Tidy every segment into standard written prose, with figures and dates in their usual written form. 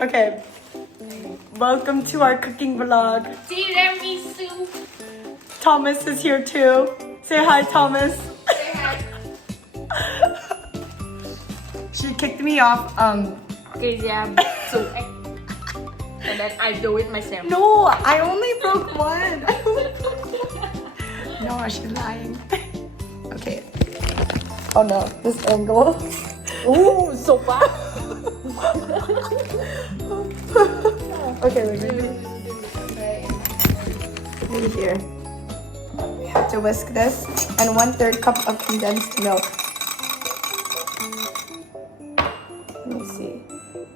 Okay, welcome to our cooking vlog. Tiramisu. Thomas is here too. Say hi, Thomas. Say hi. She kicked me off. Tiramisu. And then I do it myself. No, I only broke one. No, she's lying. Okay. Oh no, this angle. Ooh, so far. Okay, wait. Here. We have to whisk this and 1/3 cup of condensed milk. Let me see.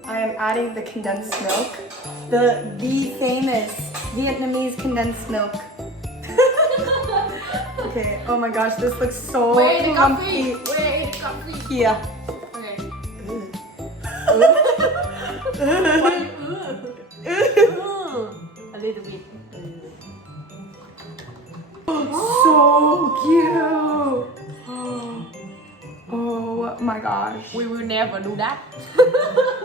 I am adding the condensed milk. The famous Vietnamese condensed milk. Okay, oh my gosh, this looks so Where the lumpy. coffee? Where the coffee? Here. Okay. A little bit. So cute. Oh my gosh. We will never do that.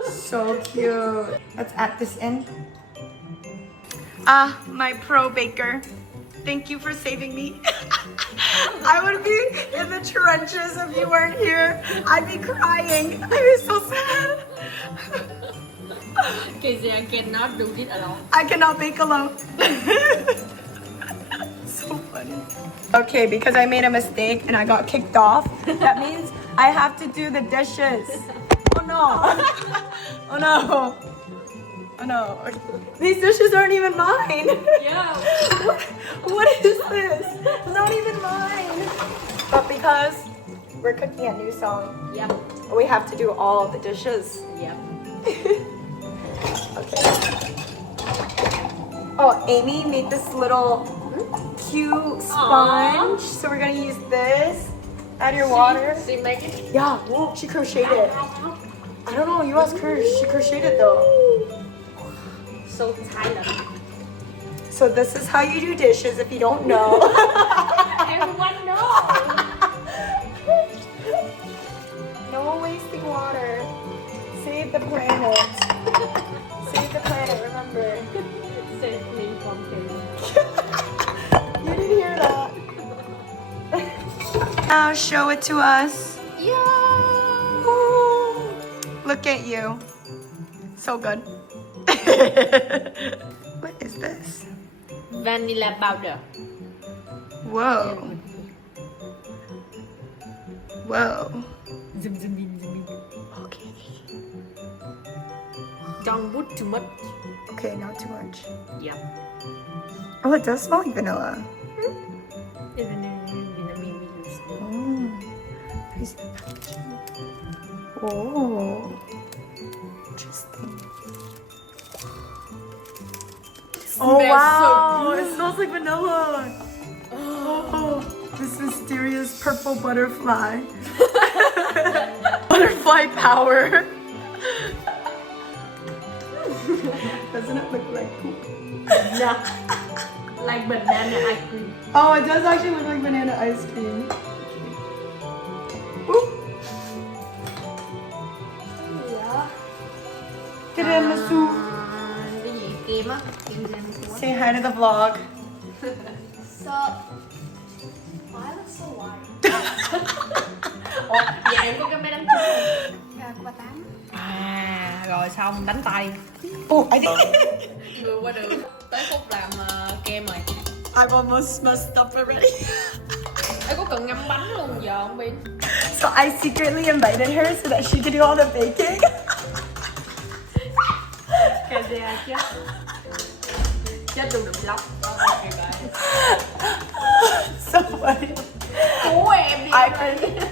So cute. Let's add this in. My pro baker. Thank you for saving me. I would be in the trenches if you weren't here. I'd be crying. I'd be so sad. Because I cannot do it alone. I cannot bake alone. So funny. Okay, because I made a mistake and I got kicked off, that means I have to do the dishes. Oh no. Oh no. Oh no. These dishes aren't even mine. Yeah. What is this? It's not even mine. But because we're cooking a new song, Yep. we have to do all of the dishes. Yep. Okay. Oh, Amy made this little cute sponge. So we're gonna use this. Add your water. She make it. Yeah, she crocheted it. I don't know, you asked her. She crocheted though. So tired. So this is how you do dishes if you don't know. Everyone knows. No wasting water. Save the planet. Save the planet, remember. Save me from pain. You didn't hear that. Now show it to us. Yeah. Ooh, look at you. So good. What is this? Vanilla powder. Whoa. Whoa. Zoom, zoom, in, zoom, in. Okay. Don't put too much. Okay, not too much. Yep. Oh, it does smell like vanilla. Oh. Nice packaging. Oh. Interesting. Oh Smells wow! so good. It smells like vanilla. Oh, this mysterious purple butterfly. Butterfly power. Doesn't it look like poop? Nah. Like banana ice cream. Oh, it does actually look like banana ice cream. Oop. Yeah. Tiramisu. Cái gì kem á? Kem tiramisu á. Say hi to the vlog. So, why look so white? Ủa, dạ em có cái máy đánh chim. Quả táo. À, rồi xong đánh tay. Oh, I think Vừa qua đường. Tới phút làm kem rồi. I've almost messed up already. Em có cần ngâm bánh luôn giờ không biết. So I secretly invited her so that she could do all the baking. Kèm ra chết. Chết luôn đừng lóc. Ok bye. So funny. Cứu em đi.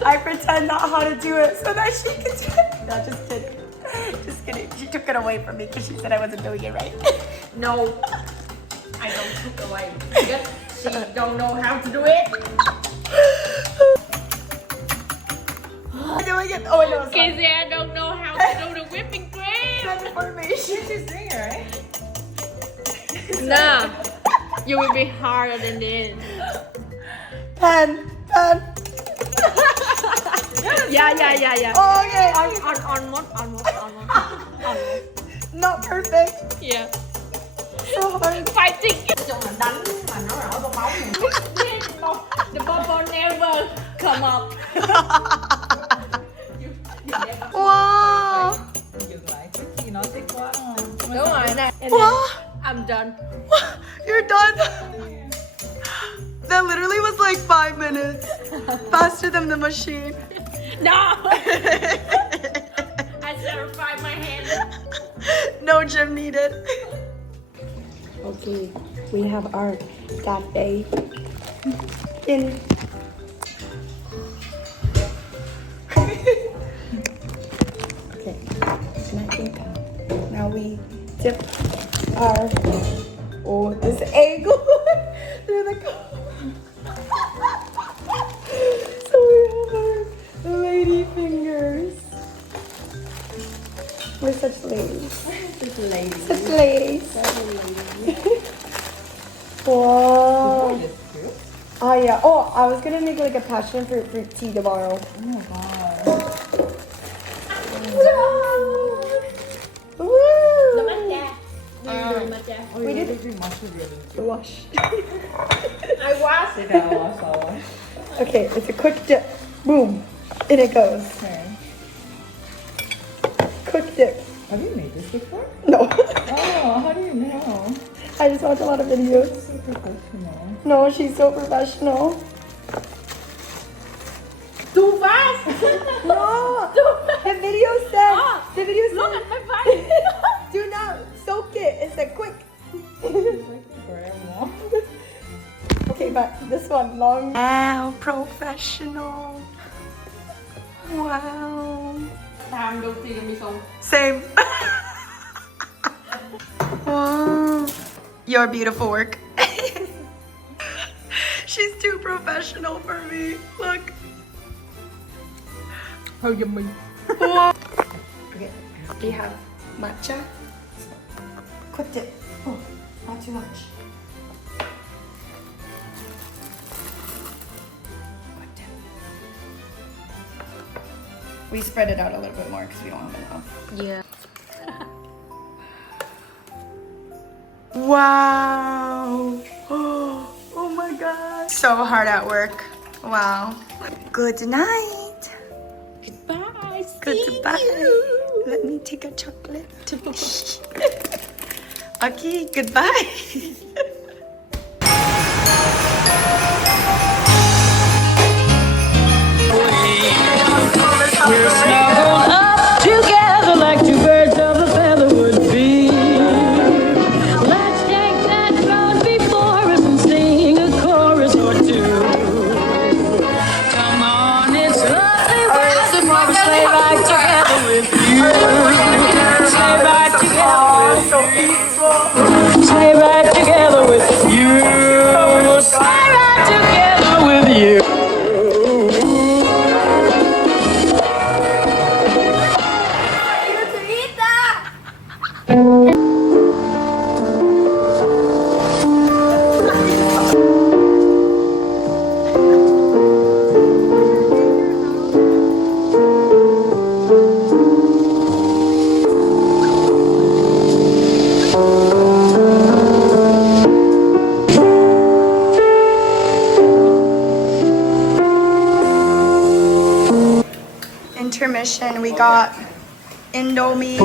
I pretend not how to do it so that she could do it. No, just kidding. Just kidding. She took it away from me because she said I wasn't doing it right. No. I don't took away. Because she don't know how to do it. I'm doing it. Oh, I know. It's not. Kizia don't know how to do the whipping cream. Transformation. This is there, right? No. You will be harder than this. Pen. Yeah. Oh, okay. On. Not perfect. Yeah. So hard. Fighting. Chung là đánh mà nó nổi bong bóng này. The bubble never come up. Wow. Dừng lại cái gì nói tiếc quá. Đúng rồi nè. And then Wow. I'm done. You're done. That literally was like 5 minutes. Faster than the machine. No. I certified my hand. No gym needed. Okay, we have our cafe in. Okay, and I think now we dip our this egg through the cup. So we have our lady fingers. We're such ladies. Such a lady. Such ladies. Such a lady. Wow. It's cute. Oh yeah. Oh, I was gonna make like a passion fruit tea tomorrow. Oh my god. The Woo! matcha. Do you do matcha? Oh, We you did- do mushroom. Wash. I was. They got a wash, I'll wash. Okay, it's a quick dip. Boom. In it goes. Okay. Quick dip. Have you made this before? No. Oh, how do you know? I just watch a lot of videos. So professional. No, she's so professional. Too fast. No. The video said. Ah, The video Look said. at my face. Do not soak it. It said quick. It's like grandma. Okay, but this one long. Wow, professional. Wow. Tham đầu tiramisu. Same. Wow. Your beautiful work. She's too professional for me. Look. How yummy. Wow. Okay, we have matcha. Quick dip. Oh, not too much. Quick dip. We spread it out a little bit more because we don't have enough. Yeah. Wow. Oh my god. So hard at work. Wow. Good night. Goodbye. Goodbye. Let me take a chocolate. Okay, goodbye. We're snuggled up together like two birds of a feather would be. Let's take that road before us and sing a chorus or two. Come on, it's lovely weather for a sleigh ride together with you. Sleigh ride together with you. Sleigh ride together with you. Sleigh ride together with you. Intermission, we got Indomie.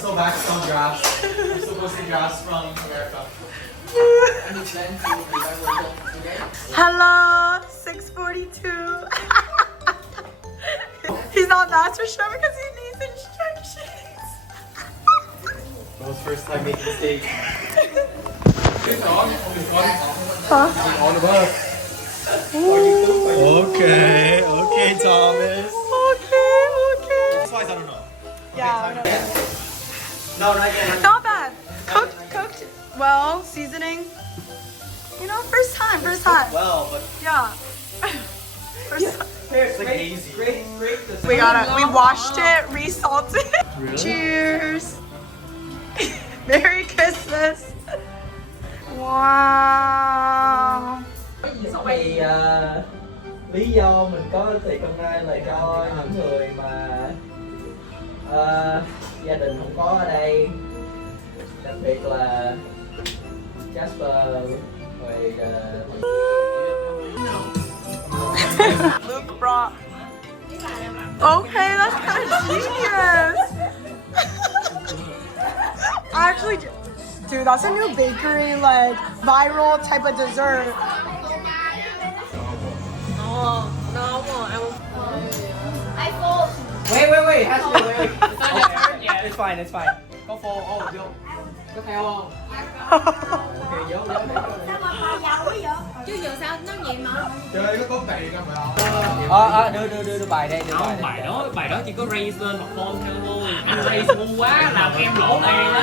So back some drafts. I'm still posting drafts from America. Hello, 6:42. He's not master chef because he needs instructions. That was first time making mistakes. Huh? On the bus. Okay, okay, Thomas. Okay. Twice, I don't know. Yeah, No, not yet. not bad. Cooked well, seasoning. You know, first time. Well, but Yeah. First time. it's like hazy. We washed it, resalted. Really? Cheers. Merry Christmas. Wow. Thì lý do mình có tiệc hôm nay là cho những người mà gia đình không có ở đây, đặc biệt là Jasper rồi Luke brought. Okay, that's kind of genius. Actually, dude, that's a new bakery, like viral type of dessert. I fall. Wait, it has to be wait. It's not your turn yet. It's fine, it's fine. Có phô, ô, vô. Có theo không? Okay, vô. Sao mà bà giàu quá vậy? Chứ giờ sao nó vậy mà. Chơi có tốn tiền không ạ? Đưa bài đây, đưa bài Không, đây. bài đó chỉ có raise lên hoặc fall theo thôi. Anh raise ngu quá làm em lỗ này đó.